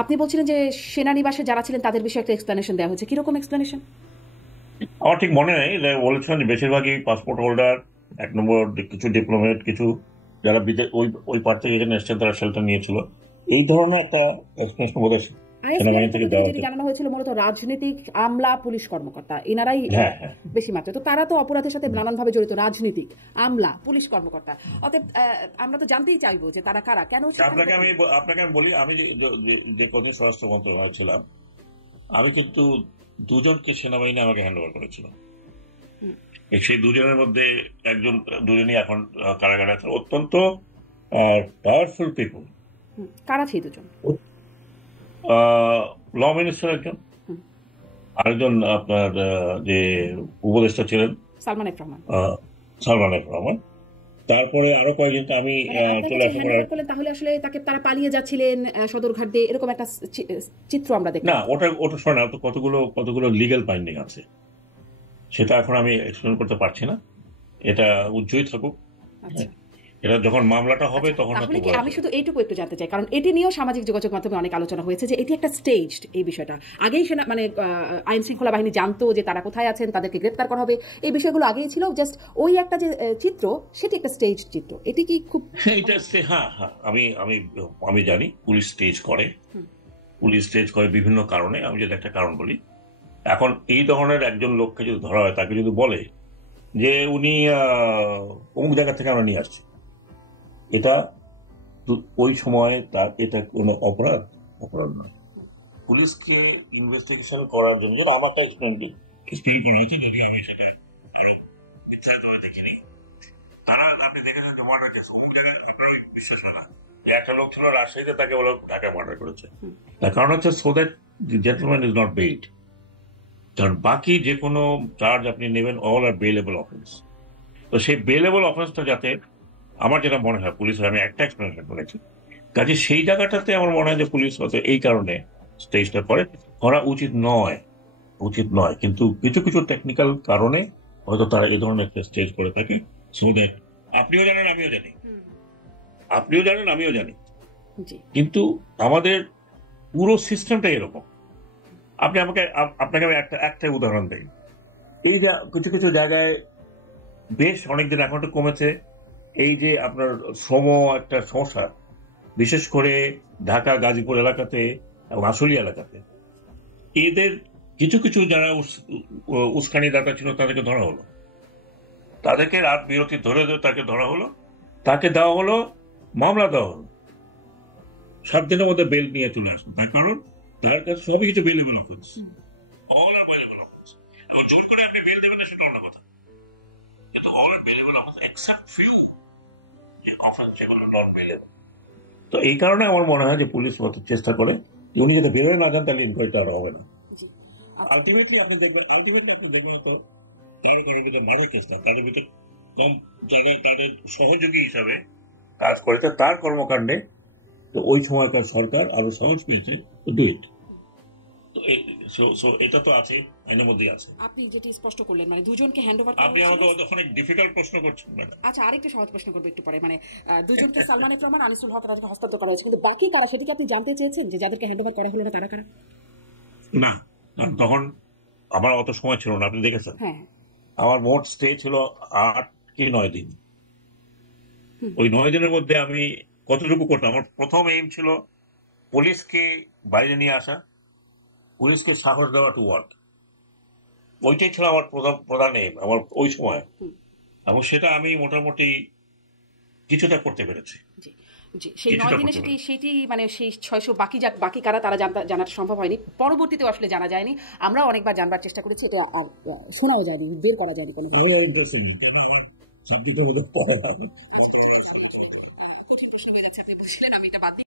আপনি বলছিলেন যে সেনানিবাসে যারা ছিলেন তাদের বিষয়ে একটা এক্সপ্লেনেশন দেওয়া হয়েছে, কিরকম এক্সপ্লেনেশন? আমার ঠিক মনে নেই, বলেছিলেন যে বেশিরভাগই পাসপোর্ট হোল্ডার, এক নম্বর কিছু ডিপ্লোমেট, কিছু যারা বিদেশ ওই ওই পার থেকে এখানে এসছেন তারা শেল্টার নিয়েছিল, এই ধরনের একটা এক্সপ্লেনেশন বোধ হয় সেনাবাহিনী থেকে দেওয়া যেটি হচ্ছে। জানানো হয়েছিল মূলত রাজনৈতিক আমলা পুলিশ কর্মকর্তা এনারাই হ্যাঁ, হ্যাঁ। বেশি মাত্রা, তো তারা তো অপরাধের সাথে নানানভাবে জড়িত, রাজনীতিক আমলা পুলিশ কর্মকর্তা। অতএব আমরা তো জানতেই চাইবো যে তারা কারা, কেন আপনাকে আমি বলি, আমি যে কদিন স্বরাষ্ট্র মন্ত্রণালয় ছিলাম, আমি কিন্তু দুজনকে সেনাবাহিনী আমাকে হ্যান্ড ওভার করেছিল। সেই দুজনের মধ্যে দুজনই এখন কারাগারে আছে, অত্যন্ত পাওয়ারফুল পিপল। কারা সেই দুজন? ল মিনিস্টার একজন, আরেকজন আপনার যে উপদেষ্টা ছিলেন সালমান এফ রহমান। সালমান এফ রহমান। তারপরে আরো কয়েকজনকে আমি চলে আসার পরে, তাহলে আসলে তারা পালিয়ে যাচ্ছিলেন সদরঘাট দিয়ে, এরকম একটা চিত্র আমরা দেখি। না, ওটা শোনা কতগুলো লিগ্যাল বাইন্ডিং আছে, সেটা এখন আমি এক্সপ্লেন করতে পারছি না, এটা উজ্জ্বল থাকুক। এটা যখন মামলাটা হবে তখন আমি শুধু এইটুকু একটু জানতে চাই, কারণ এটি নিয়েও সামাজিক যোগাযোগ মাধ্যমে অনেক আলোচনা হয়েছে যে এটি একটা স্টেজড, এই বিষয়টা আগেই মানে আইন শৃঙ্খলা বাহিনী জানতো যে তারা কোথায় আছেন, তাদেরকে গ্রেপ্তার করা হবে, এই বিষয়গুলো আগেই ছিল, জাস্ট ওই একটা যে চিত্র সেটি একটা স্টেজ চিত্র। এটি কি খুব হ্যাঁ, আমি জানি পুলিশ স্টেজ করে বিভিন্ন কারণে। আমি যদি একটা কারণ বলি, এখন এই ধরনের একজন লোককে যদি ধরা হয়, তাকে যদি বলে যে উনি অমুক জায়গা থেকে আমরা নিয়ে আসছি, এটা ওই সময় তার এটা কোনো অপরাধ না। পুলিশকে ইনভেস্টিগেশন করার জন্য আমার একটা এক্সপেরিয়েন্স একটা লোক ছিল রাজশাহীতে, তাকে বলে ঢাকা মার্ডার করেছে। তার কারণ হচ্ছে so that the gentleman is not bailed. কারণ বাকি যে কোনো চার্জ আপনি নেবেন অল আর বেলেবল অফেন্স। তো সেই বেলেবল অফেন্সটা যাতে, আমার যেটা মনে হয় পুলিশের, আমি একটা এক্সপ্লেনেশন করেছি, কাজে সেই জায়গাটাতে আমার মনে হয় যে পুলিশ হয়তো এই কারণে স্টেজটা করা উচিত নয়, কিন্তু কিছু কিছু টেকনিক্যাল কারণে হয়তো তারা এই ধরনের একটা স্টেজ করে থাকে। সো দ্যাট আপনিও জানেন আমিও জানি, কিন্তু আমাদের পুরো সিস্টেমটা এরকম। আপনাকে আমি একটা উদাহরণ দিই। এই যে কিছু কিছু জায়গায় বেশ অনেকদিন এখন একটু কমেছে, এই যে আপনার শ্রম একটা সমস্যা, বিশেষ করে ঢাকা গাজীপুর এলাকাতে এবং আশুলিয়া এলাকাতে, এদের কিছু কিছু যারা উস্কানিদাতা ছিল তাদেরকে ধরা হলো, তাদেরকে রাত বিরতি ধরে তাকে ধরা হলো, তাকে দেওয়া হলো, মামলা দেওয়া হলো, 7 দিনের মধ্যে বেল নিয়ে চলে আসলো। তার কারণ তার কাছে সবই কিছু বেলেবল অফেন্স, জোর করে আপনি বেল দেবেন না সেটা অন্য কথা, কিন্তু all are bailable offence except few offence যেগুলো নট বেলেবল। তো এই কারণে আমার মনে হয় যে পুলিশ চেষ্টা করে উনি যাতে বেরোয় না যান, তাহলে ইনকোয়ারিটা আর হবে না। আলটিমেটলি আপনি দেখবেন মারার চেষ্টা, তাদের ভিতরে কম জায়গায় তাদের সহযোগী হিসাবে কাজ করেছে তার কর্মকাণ্ডে, তো ওই সময়কার সরকার আরো সাহস পেয়েছে ডু ইট। এটা তো আছে, আইনের মধ্যে আছে। আপনি যেটি স্পষ্ট করলেন, মানে দুজনকে হ্যান্ডওভার, আপনি আমাকে অনেক ডিফিকাল্ট প্রশ্ন করছেন। আচ্ছা, আরেকটা সহজ প্রশ্ন করবো একটু পরে, মানে দুজনকে সালমান এফ রহমান, আনিসুল হক তাদেরকে হস্তান্তর করা হয়েছে, কিন্তু বাকি কারা সেদিকে আপনি জানতে চেয়েছেন যে যাদেরকে হ্যান্ডওভার করা হলো না তারা কারা? না, তখন আমার অত সময় ছিল না, আপনি দেখেছেন। আমার মোট স্টে ছিল 8 কি 9 দিন। ওই 9 দিনের মধ্যে আমি কতটুকু করতাম, আমার প্রথম এইম ছিল পুলিশকে বাইরে নিয়ে আসা, পুলিশকে সাহস দেওয়া টু ওয়ার্ক। ওইটাই ছিল আমার প্রধান এইম আমার ওই সময়, এবং সেটা আমি মোটামুটি কিছুটা করতে পেরেছি। সেই 9 দিনে সেটি মানে সেই 600 বাকি কারা তারা জানাটা সম্ভব হয়নি, পরবর্তীতে আসলে জানা যায়নি। আমরা অনেকবার জানবার চেষ্টা করেছি, এটা শোনাও যায়নি, বের করা যায়নি কোনো। আমার কঠিন প্রশ্ন হয়ে যাচ্ছে, আপনি বলছিলেন, আমি এটা বাদ দিই।